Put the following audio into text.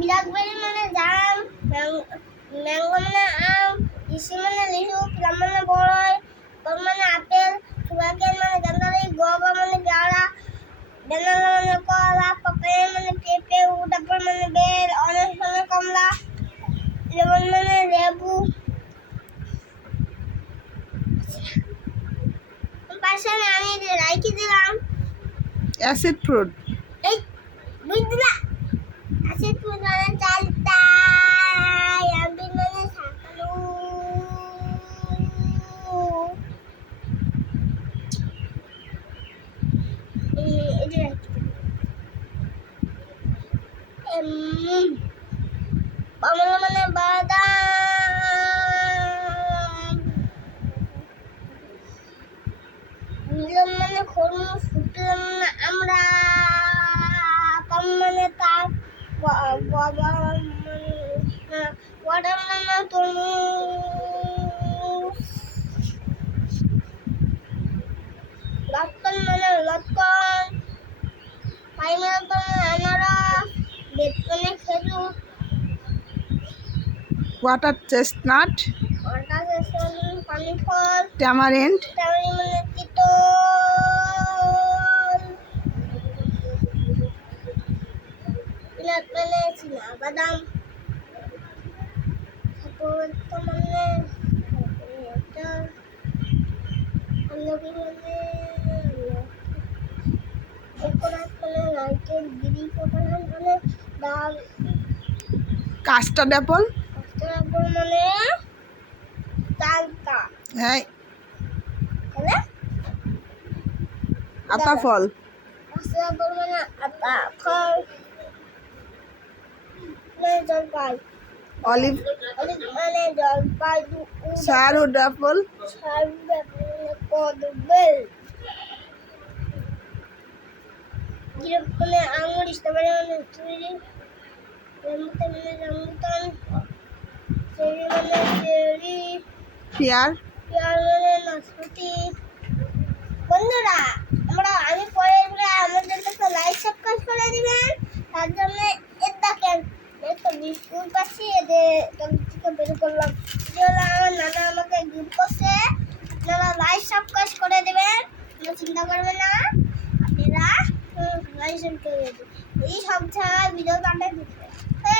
বিরাট বেরি মানে জাম, ম্যাঙ্গো মানে আম, লিচু মানে লিচু, প্লাম মানে বড়ই, কল মানে আপেল, সুগারকেন মানে গান্ধারি, গোয়াভা মানে পেয়ারা, ব্যানানা মানে কলা, পাপায়া মানে পেঁপে, উড আপেল মানে বেল, অরেঞ্জ মানে কমলা, লেমন মানে লেবু। পাশে আমি রাইখে দিলাম অ্যাসিড ফ্রুট। এই বুঝলা অ্যাসিড ফ্রুট মানে চালতা, আমি মানে সাকালু। কমলা মানে বাদাম, নীলম মানে খরমুজ, ফুটলাম মানে আমরা, পাম মানে তাল, ওয়াটারমেলন মানে তরমুজ, লটকন মানে লটকন, পাইনাপল মানে আনারস, বেত মানে খেজুর, ওয়াটার চেস্টনাট, পানি ফল, ট্যামারিন্ড, টামারি মানে তিতল, পিনাট মানে চীনা বাদাম, সাপোর্টা মানে এটা, আমলকি মানে কোকোনাট মানে নারকেল, গিরি কোকোনাট মানে ডাল, কাস্টার্ড অ্যাপল, কাস্টার্ড মানে তালতা, হ্যাঁ, তাহলে আতা ফল, কাস্টার্ড মানে আতা ফল মানে জলপাই, অলিভ, অলিভ মানে জলপাই, শারউড অ্যাপল, মানে কদবেল, জিরাফ মানে আঙুর, স্ট্রবেরি মানে চুরি, রামবুটান মানে রামবুটান, চেরি মানে চেরি, পেয়ার, পেয়ার মানে নাশপাতি। বন্ধুরা আমি পরে আমাদের কাছে লাইক সাবস্ক্রাইব করে দিবেন। তার জন্য দেখেন একটা বিস্কুট পাচ্ছি, এদের থেকে বের করলাম। আমার নানা আমাকে গিফট করছে, আপনারা লাইক সাবস্ক্রাইব করে দেবেন, চিন্তা করবেন না, আপনারা লাইক করে দেবেন। এই সব জায়গায় ভিডিও কাটে দিতে